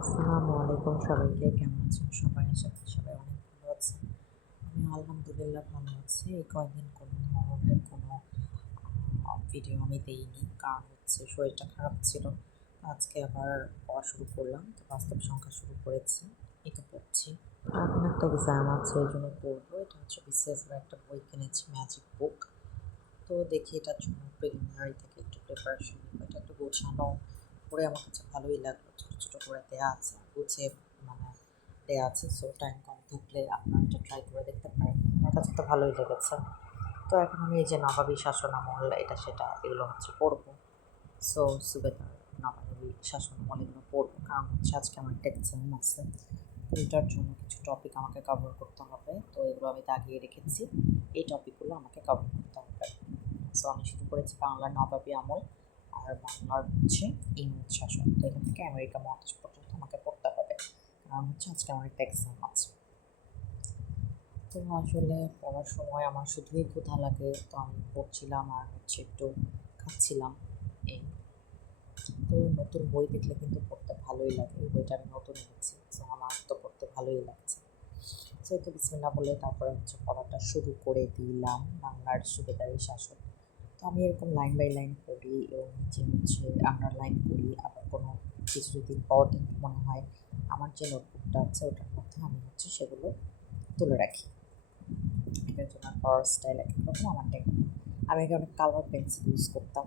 আসসালামু আলাইকুম সবাইকে। কেমন আছেন সবাই? আশা করি সবাই অনেক ভালো আছেন। আমি আলহামদুলিল্লাহ ভালো আছি। এই কয়দিন কোনো ধরনের কোনো ভিডিও আমি দেইনি। কারণ হচ্ছে শরীরটা খারাপ ছিল। আজকে আবার পড়া শুরু করলাম। তো বাস্তব সংখ্যা শুরু করেছি। এই তো পড়ছি। এখন একটা এক্সাম আছে এজন্য পড়বো। এটা হচ্ছে বিসিএস এর একটা বই কিনেছি ম্যাজিক বুক। তো দেখি এটার জন্য প্রিলিমিনারি থেকে একটু প্রিপারেশন নিব। এটা একটু গোছানো করে আমার কাছে ভালোই লাগলো। ছোট, ছোট করে দেয়া আছে। গুছিয়ে মানে দেয়া আছে। সো টাইম কম থাকলে আপনারা এটা ট্রাই করে দেখতে পারেন। আমার কাছে তো ভালোই লেগেছে। তো এখন আমি এই যে নবাবী শাসনামল এটা সেটা এগুলো হচ্ছে পড়বো। সো সুবেদার নবাবী শাসনামল এগুলো পড়বো। কারণ হচ্ছে আজকে আমার একটা এক্সাম আছে। তো এটার জন্য কিছু টপিক আমাকে কভার করতে হবে। তো এগুলো আমি দাগিয়ে রেখেছি। এই টপিকগুলো আমাকে কভার করতে হবে। সো আমি শুরু করেছি বাংলার নবাবী আমল আর বাংলার হচ্ছে ইংরেজ শাসন। তো এখান থেকে আমেরিকা মহাদেশ পর্যন্ত আমাকে পড়তে হবে। কারণ হচ্ছে আজকে আমার একটা এক্সাম আছে। তো আসলে পড়ার সময় আমার শুধুই ক্ষুধা লাগে। তো আমি পড়ছিলাম আর হচ্ছে একটু খাচ্ছিলাম এই। তো নতুন বই দেখলে কিন্তু পড়তে ভালোই লাগে। এই বইটা আমি নতুন এনেছি। সো আমার তো পড়তে ভালোই লাগছে। সো তো বিসমিল্লাহ বলে তারপরে হচ্ছে পড়াটা শুরু করে দিলাম বাংলার সুবেদারি শাসন। তো আমি এরকম লাইন বাই লাইন পড়ি এবং নিচে হচ্ছে আন্ডারলাইন করি। আবার কোনো কিছু যদি ইম্পর্টেন্ট মনে হয় আমার যে নোটবুকটা আছে ওটার মধ্যে আমি হচ্ছে সেগুলো তুলে রাখি। এটার জন্য পড়ার স্টাইল এক এক রকম, আমারটা একরকম। আমি আগে অনেক কালার পেন্সিল ইউজ করতাম,